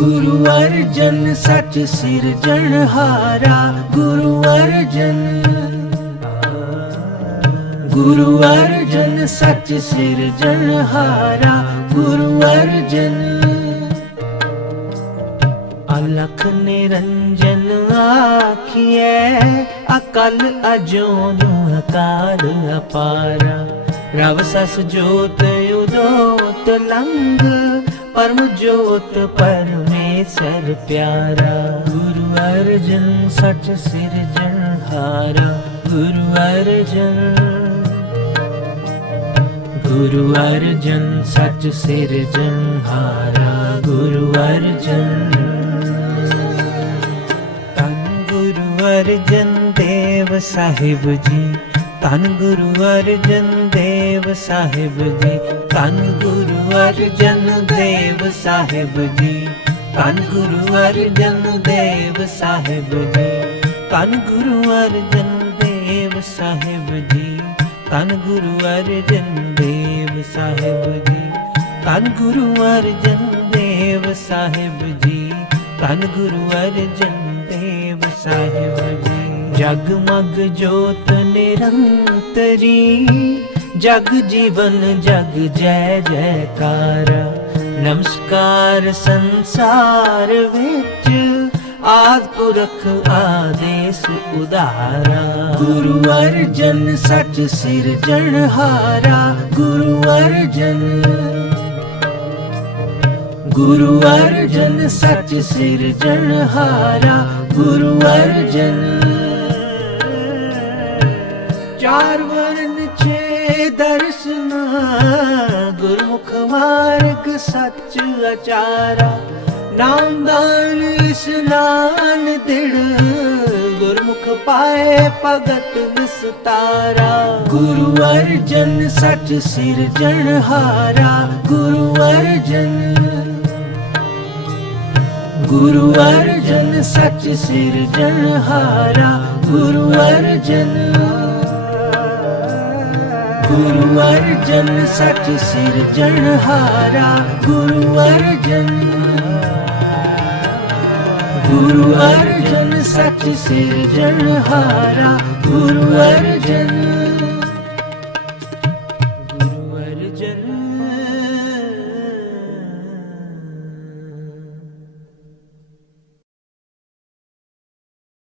ਗੁਰੂ ਅਰਜਨ ਸੱਚ ਸਿਰਜਣਹਾਰਾ ਗੁਰੂ ਅਰਜਨ। ਗੁਰੂ ਅਰਜਨ ਸੱਚ ਸਿਰਜਣਹਾਰਾ ਗੁਰੂ ਅਰਜਨ। ਅਲਖ ਨਿਰੰਜਨ ਆਖੀਐ, ਅਕਲ ਅਜੋਨ ਅਕਾਲ ਅਪਾਰਾ। ਰਵ ਸਸ ਜੋਤ ਉਦੋਤ ਲੰਗ ਪਰਮ ਜੋਤ ਸਰ ਪਿਆਰਾ। ਗੁਰੂ ਅਰਜਨ ਸੱਚ ਸਿਰਜਣਹਾਰਾ ਗੁਰੂ ਅਰਜਨ। ਗੁਰੂ ਅਰਜਨ ਸੱਚ ਸਿਰਜਣਹਾਰਾ ਗੁਰੂ ਅਰਜਨ। ਤਨ ਗੁਰੂ ਅਰਜਨ ਦੇਵ ਸਾਹਿਬ ਜੀ। ਤਨ ਗੁਰੂ ਅਰਜਨ ਦੇਵ ਸਾਹਿਬ ਜੀ। ਤਨ ਗੁਰੂ ਅਰਜਨ ਦੇਵ ਸਾਹਿਬ ਜੀ। ਧੰਨ ਗੁਰੂ ਅਰਜਨ ਦੇਵ ਸਾਹਿਬ ਜੀ, ਧੰਨ ਗੁਰੂ ਅਰਜਨ ਦੇਵ ਸਾਹਿਬ ਜੀ, ਧੰਨ ਗੁਰੂ ਅਰਜਨ ਦੇਵ ਸਾਹਿਬ ਜੀ, ਧੰਨ ਗੁਰੂ ਅਰਜਨ ਦੇਵ ਸਾਹਿਬ ਜੀ ਤਨ ਗੁਰੂ ਅਰਜਨ ਦੇਵ ਸਾਹਿਬ ਜੀ। ਜਗ ਮਗ ਜੋਤ ਨਿਰੰਤਰੀ, ਜਗ ਜੀਵਨ ਜਗ ਜੈ ਜੈਕਾਰਾ। ਨਮਸਕਾਰ ਸੰਸਾਰ ਵਿੱਚ ਆਦ ਪੁਰਖ ਆਦੇਸ ਉਦਾਰਾ ਗੁਰੂ ਅਰਜਨ ਸੱਚ ਸਿਰਜਣ ਹਾਰਾ ਗੁਰੂ ਅਰਜਨ। ਗੁਰੂ ਅਰਜਨ ਸੱਚ ਸਿਰਜਣ ਹਾਰਾ ਗੁਰੂ ਅਰਜਨ। ਚਾਰ ਵਰਨ ਛੇ ਦਰਸ਼ਨਾ ਗੁਰਮੁਖ ਮਾਰਗ ਸੱਚ ਅਚਾਰਾ ਨਾਮਦਾਨ ਇਸਨਾਨ ਦਿੜ ਗੁਰਮੁਖ ਪਾਏ ਭਗਤ ਨਿਸਤਾਰਾ। ਗੁਰੂ ਅਰਜਨ ਸੱਚ ਸਿਰਜਣ ਹਾਰਾ ਗੁਰੂ ਅਰਜਨ ਗੁਰੂ ਅਰਜਨ ਸੱਚ ਸਿਰਜਣਹਾਰਾ ਗੁਰੂ ਅਰਜਨ ਗੁਰੂ ਅਰਜਨ ਸੱਚ ਸਿਰਜਣਹਾਰਾ ਗੁਰੂ ਅਰਜਨ। ਗੁਰੂ ਅਰਜਨ ਸੱਚ ਸਿਰਜਣਹਾਰਾ ਗੁਰੂ ਅਰਜਨ।